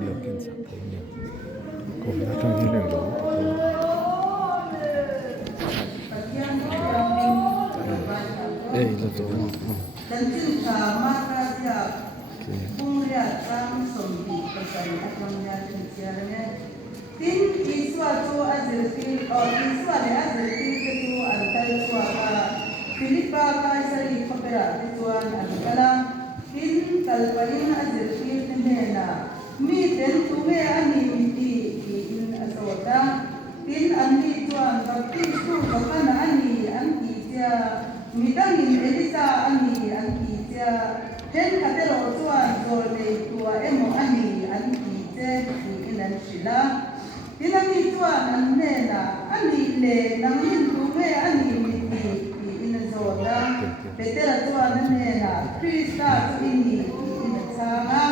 điều kiện sẵn thấy nhiều cùng nó trong những đường lối đây là chỗ tin iswa tu azirti or iswa le azirti tu antal suara Filipa ka sari khapera tuan ankala tin talpain azirti tinena mi ten tu me ani miti in asota tin ani tuan bakti tu bakana ani anki tia midangin elisa ani anki tia ten katero tuan zole tua emo ani anki te inan shila Tinami tuan anena ani le nangin tume ani miti inazota petera tuan anena Krista tu ini inasanga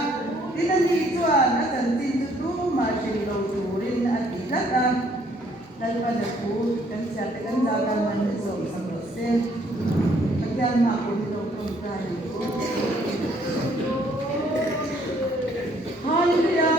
tinami tuan akan tintu tu masih lauturin atilaka lalu pada tu dan siapa kan jaga manusia sampai bagian aku di dalam kaya itu Haleluya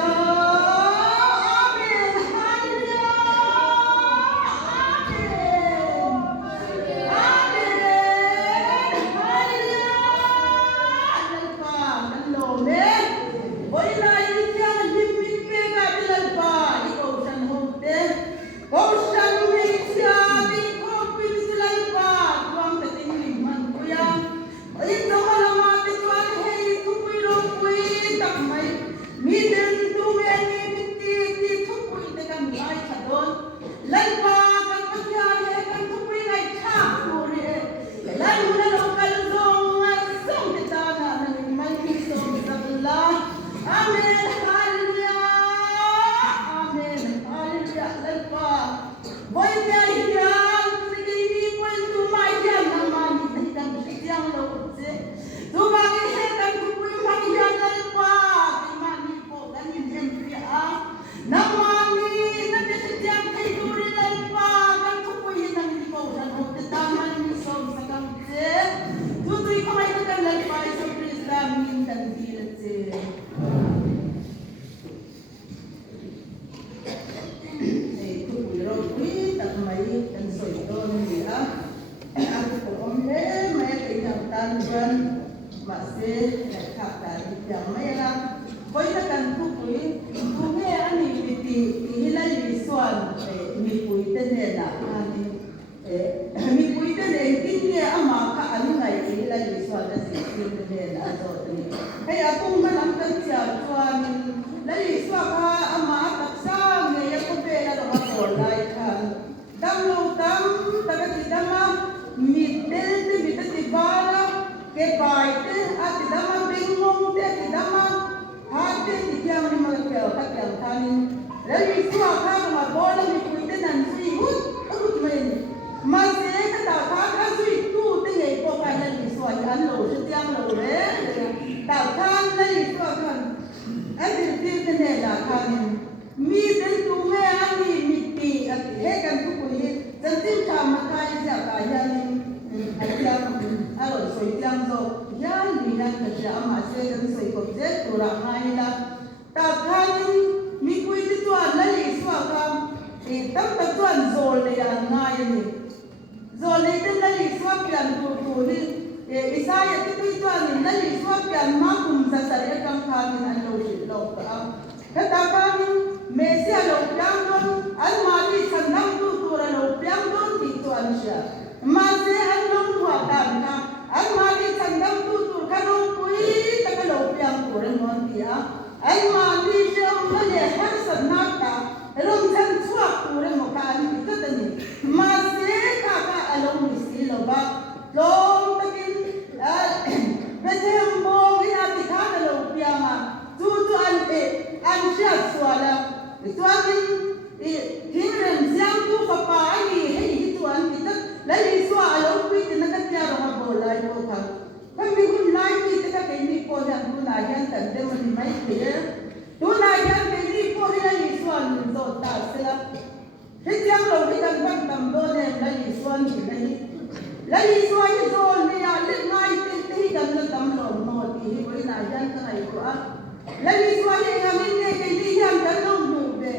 lagi suami ngamin ne kaibigan kan nung be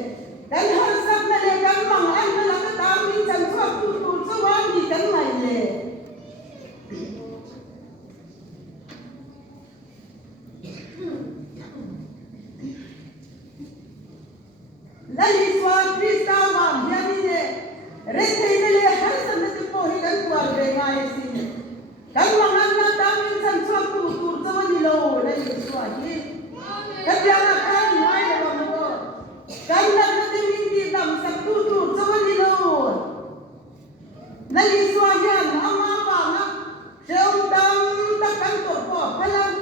dan harsak na le kan mang an na katamin san suak tutur suami kan mai le lagi suami Krista mam yani ne rete ne le harsak na tipo hidan tuar be ngai sin kan mang an na tamin san suak tutur suami lo lagi suami Katiana kan ngai na mo kan na hindi dam sa tutur suami lo lagi suami ama pa na seong dam takkan to po palang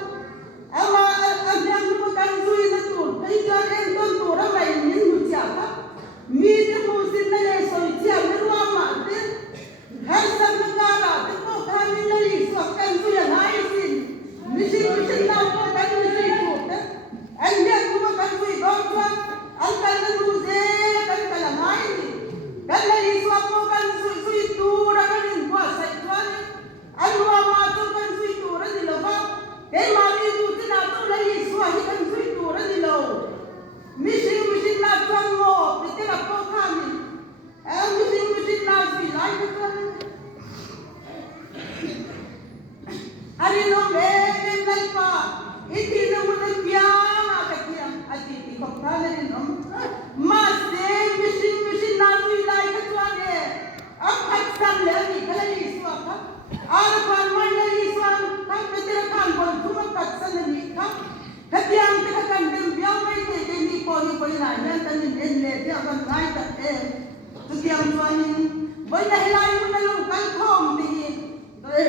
ama agyang mo kan sui na tur kai jan en ton tura lai min mu cha ka mi de mo sin na le so cha na wa ma de har sab na kara de ko kha min na li so kan sui ngai sin mission na ko kan sui ko an de ko kan sui do ko an kan na mu de kan kala ngai ni kan la li so ko kan sui tura kan in ko sai ko an wa ma to kan sui tura ni lo ba Kay mami tu na to la Yesu hi kan sui tura ni lo. Mission na tuan mo, pite na po kami. Mission na sui lai ko tuan. Ari no me ngai pa. Iti na mo na pia na katia. Ati ti ko kala ni no. Mas de mission na sui lai ko tuan e. Ang haksan le ni kala Yesu ka. Ara pan mai na Yesu kan pite kan bon tuma katsan ni ka. Katiang ka kan dem biang mai te ni ko na yan kan ni le dia kan ngai ta e. Tu tiang tuan ni boy na hilai mo na long kan khom ni.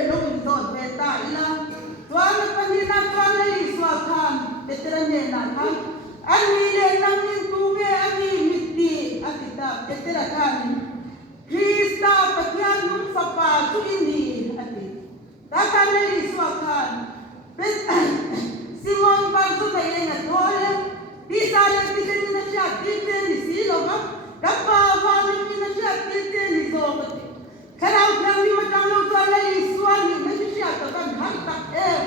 Long don beta ila. Tuan pa ni na tuan na Yesu kan pite ne na kan. An ni le nang ni tu be ani mitti atita pite kan. Krista patian nung sapa tu ini ati. Takkan na Yesu kan. Simon Barso na yan at wala. Di sayang tignan na siya, tignan ni Silo ka. Kapawalin niya na siya, tignan ni Zogat. Karaw kang di matanglaw to ala Yesu ani na siya takan hantak eh.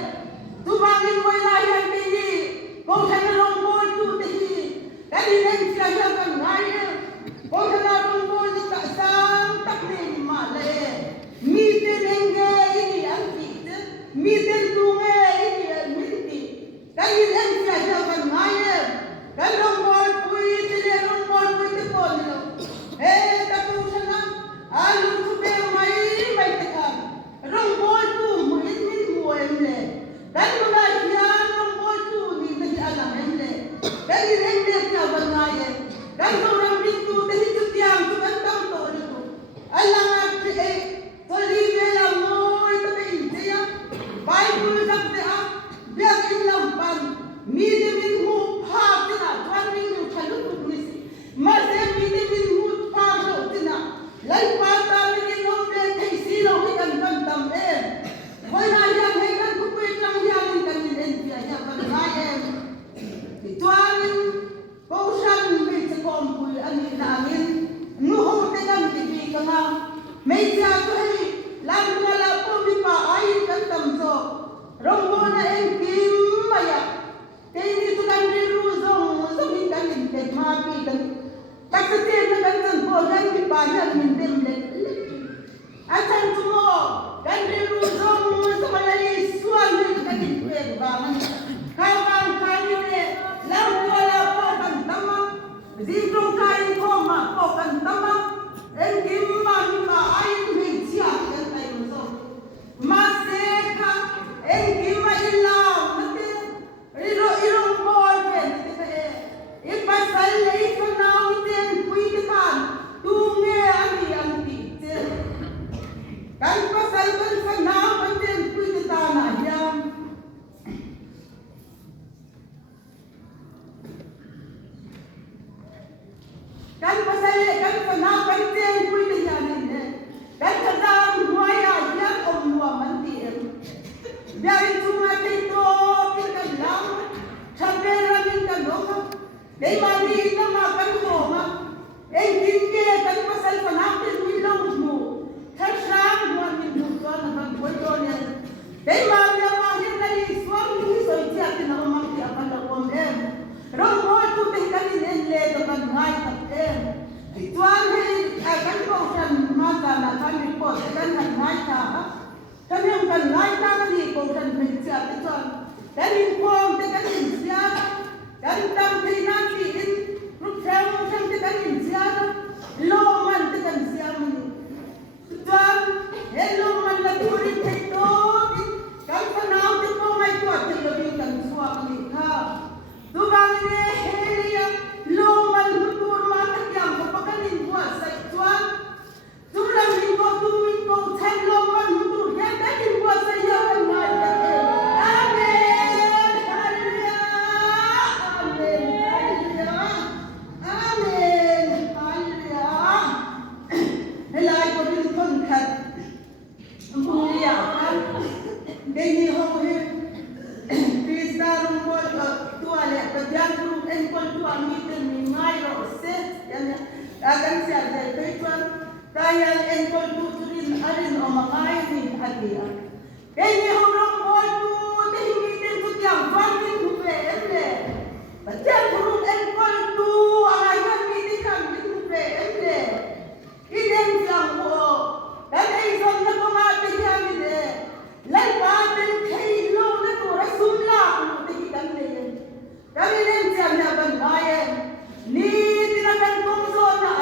Tumangin mo na yan tini. Kung sa nalongkol tu tini. Kalinan siya siya kan ngaya. Kung sa nalongkol tu kasang taknin malay. Miten engge ini ang kita. Miten tunge ini ang minti. Kayin ang siya siya kan ngaya. Kalongkol pui tili longkol pui tepo nilo. Tapos siya na. Alung subero may tekang. Longkol tu mo min mo emle. Dan mga siya longkol tu ni kasi alam emle. Kayin emle siya kan ngaya. Dan orang pintu tadi tiang tu kan tahu tu itu. Alang at Tolibe la mo ito kay India. Bible sabte biag inlampan. Mide min mo ha tina. Tuan min mo chalukut nisi. Mase mide min mo pa tina. Lai pata min no be kay silo hikan kantam eh. Wala yang hikan kupoy lang yan kan India ya kan ngayon. Tuanin pausan may sa kompoy ani namin. Nuho tekan bibi ka nga. May siya ko ay lang wala po mi pa ay kan tamso. Rombo na en kimaya. Kay dito kan diruzong sa min kan intet mapi kan. Taksatin na kan po kan mi pa yan min demle. Asan tumo kan diruzong sa malay suwan min kan intet bangan. Kawang kanyo ne lang wala po kan tama. Zintong kain ko ma po kan tama. En gimma ma ayin min siya kan tayo so. Maseka en gimma ilaw nate irong bol pen nate ipasal lay ko na iten puy kan tunge ang kanin pom te kanin siya kan tam te na ti in rut sam sam te kanin siya lo man te kan siya man tuan hello man la turin te to kan panaw te ko mai ko te lo bin kan suwa ni ka tu bang ne helia lo man hutur ma ta kyam ko pakanin buat sai tuan tu lang min ko tu min ko thai lo man hutur ya kanin buat sai ya kan mai ta Deni ho he Krista rum ko tu ale pajang rum en ko tu ami ten mi mai ro se yan agan sia de petuan tayan en ko tu turin arin o mangai ni atia deni ho rum ko tu deni mi ten tu tiang fan min tu pe emle pajang rum en ko tu ayan mi ti kan mi tu pe emle iden tiang ko dan ei son na ko ma te ya mi de lai ba ten thei lo na tu ra sum la lu te ki kan le kami nen chang na ban lai ni ti na kan kong so na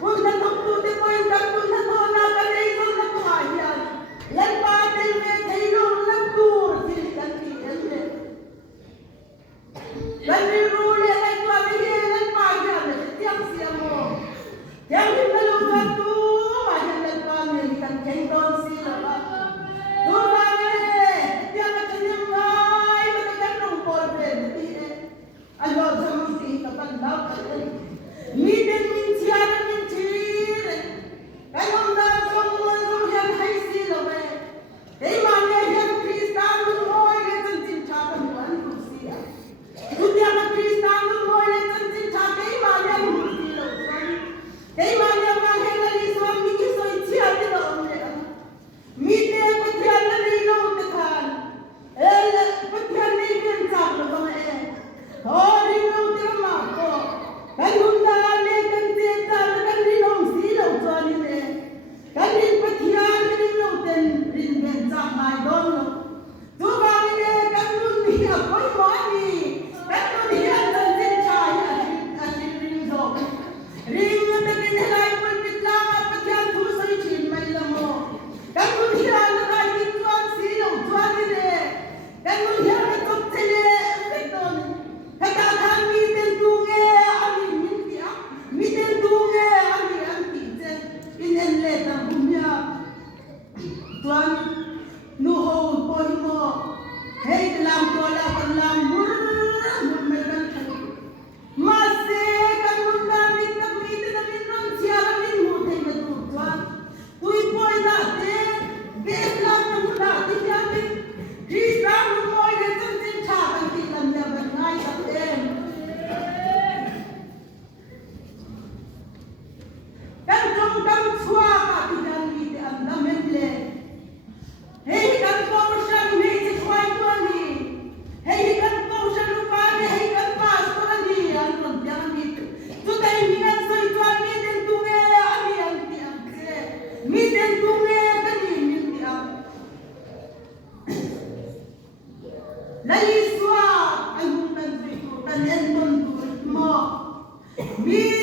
kun na tok tu te poin kan kun na to na kan ei son na ko ha ya lai ba ten me thei lo na tu ti kan ti en le kan ni ru le lai tu ti he lai ba ya na tiang sia mo tiang ni na lo ka tu ma ya lai ba me kan ken don si la ba Me